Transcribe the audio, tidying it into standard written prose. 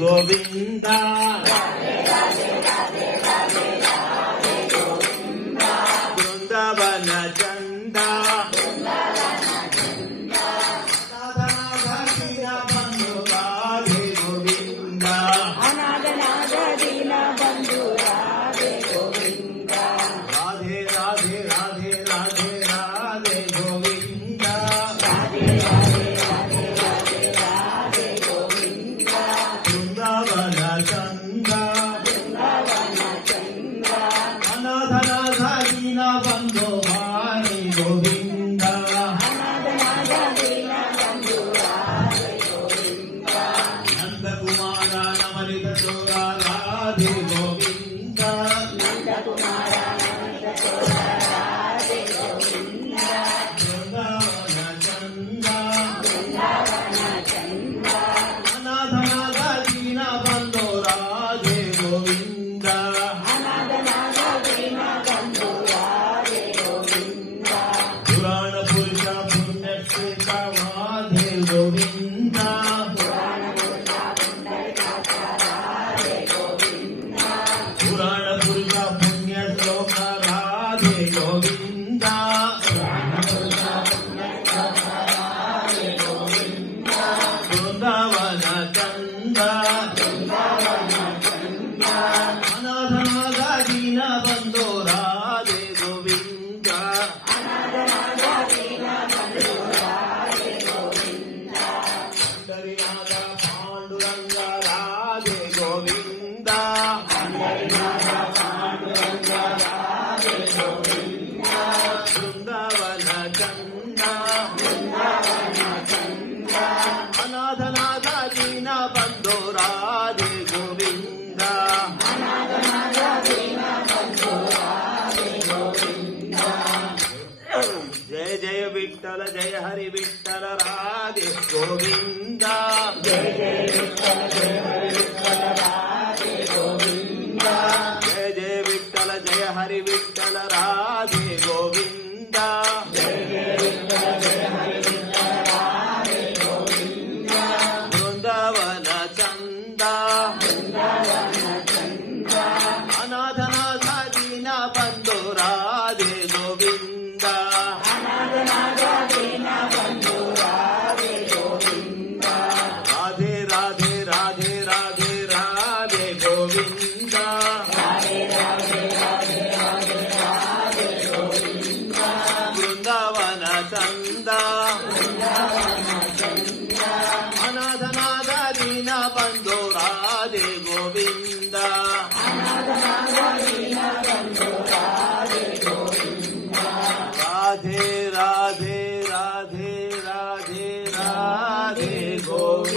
ಗೋವಿಂದ ಬೃಂದಾವನ ಚಂದ ಬಂಧು ರಾಧೆ ಗೋವಿಂದ ಅನಾಥನಾದ ದೀನ ಬಂಧು ರಾಧೆ ಗೋವಿಂದ ರಾಧೆ ರಾಧೆ ರಾಧೆ ರಾಧೆ ರಾಧೆ ಗೋವಿಂದ ರಾಧೆ ರಾಧೆ ರಾಧೆ ರಾಧೆ ರಾಧೆ ಗೋವಿಂದ ಬೃಂದಾವನ ಚಂದ ಬೃಂದಾವನ ಚಂದ್ರ ಅನಾಥನಾದ ದೀನ ಬಂಧು ಮಾರಿ ಗೋವಿಂದ ಅನಾಥನಾದ ದೀನ ಬಂಧು ರಾಧೆ ಗೋವಿಂದ ನಂದಕುಮಾರ ನಮನಿತ ಚೋರ ರಾಧೆ ಗೋವಿಂದ ನಂದಕುಮಾರ ನಮನಿತ ಚೋರ ರಾಧೆ ಗೋವಿಂದ ಬೃಂದಾವನ ಚಂದ ಬೃಂದಾವನ ಚಂದ್ರ ಅನಾಥನಾದ ದೀನ ಬಂಧು ರಾಧೆ ಗೋವಿಂದ ಅನಾಥನಾದ ದೀನ ಬಂಧು ರಾಧೆ ಗೋವಿಂದ ಪುರಾಣ ಪುರುಷ ಪುಣ್ಯಕ್ಷೇತ್ರ ರಾಧೆ ಗೋವಿಂದ ಪುರಾಣ ಪುರುಷ ಪುಂಡರೀಕಾಕ್ಷ ರಾಧೆ ಗೋವಿಂದ ಪುರಾಣ ಪುರುಷ ಪುಣ್ಯ ಶ್ಲೋಕ ರಾಧೆ ಗೋವಿಂದ ಬೃಂದಾವನ ಚಂದ ಅನಾಥನಾದ ದೀನ ಬಂಧು ರಾಧೆ ಗೋವಿಂದ ಅನಾಥನಾದ ದೀನ ಬಂಧು ರಾಧೆ ಗೋವಿಂದ ಪಂಡರಿನಾಥ ಪಾಂಡುರಂಗ ರಾಧೆ ಗೋವಿಂದ ಪಂಡರೀನಾಥ ಪಾಂಡುರಂಗ ರಾಧೆ ಗೋವಿಂದ ಬೃಂದಾವನ ಚಂದ ಬೃಂದಾವನ ಚಂದ್ರ ಅನಾಥನಾದ ದೀನ ಬಂಧು ರಾಧೆ ಗೋವಿಂದ ಅನಾಥನಾದ ದೀನ ಬಂಧು ರಾಧೆ ಗೋವಿಂದ ಜಯ ಜಯ ವಿಠಲ ಜಯ ಹರಿ ವಿಠಲ ರಾಧೆ ಗೋವಿಂದ ಜಯ ಜಯ ವಿಠಲ ಜಯ ಹರಿ ವಿಠಲ ರಾಧೆ ಗೋವಿಂದ ಜಯ ಜಯ ವಿಠಲ ಜಯ ಹರಿ ವಿಠಲ ರಾಧೆ ಗೋವಿಂದ ಜಯ ಜಯ ವಿಠಲ ಜಯ ಹರಿ ವಿಠಲ ರಾಧೆ ಗೋವಿಂದ ಬೃಂದಾವನ ಚಂದ ಬೃಂದಾವನ ಚಂದ್ರ ಅನಾಥನಾಥ ದೀನ ಬಂಧು ರಾಧೆ ಗೋವಿಂದ ಅನಾಥನಾದ ದೀನ ಬಂಧು ರಾಧೆ ಗೋವಿಂದ ರಾಧೆ ರಾಧೆ ರಾಧೆ ರಾಧೆ ರಾಧೆ ಗೋವಿಂದ ರಾಧೆ ರಾಧೆ ರಾಧೆ ರಾಧೆ ರಾಧೆ ಗೋವಿಂದ ಬೃಂದಾವನ ಚಂದ ಬೃಂದಾವನ ಚಂದ್ರ ಅನಾಥನಾದ ದೀನ ಬಂಧು ರಾಧೆ ಗೋವಿಂದ ಅನಾಥನಾದ ದೀನ ಬಂಧು ರಾಧೆ ಗೋವಿಂದ ರಾಧೆ ರಾಧೆ ರಾಧೆ ರಾಧೆ ರಾಧೆ ಗೋವಿಂದ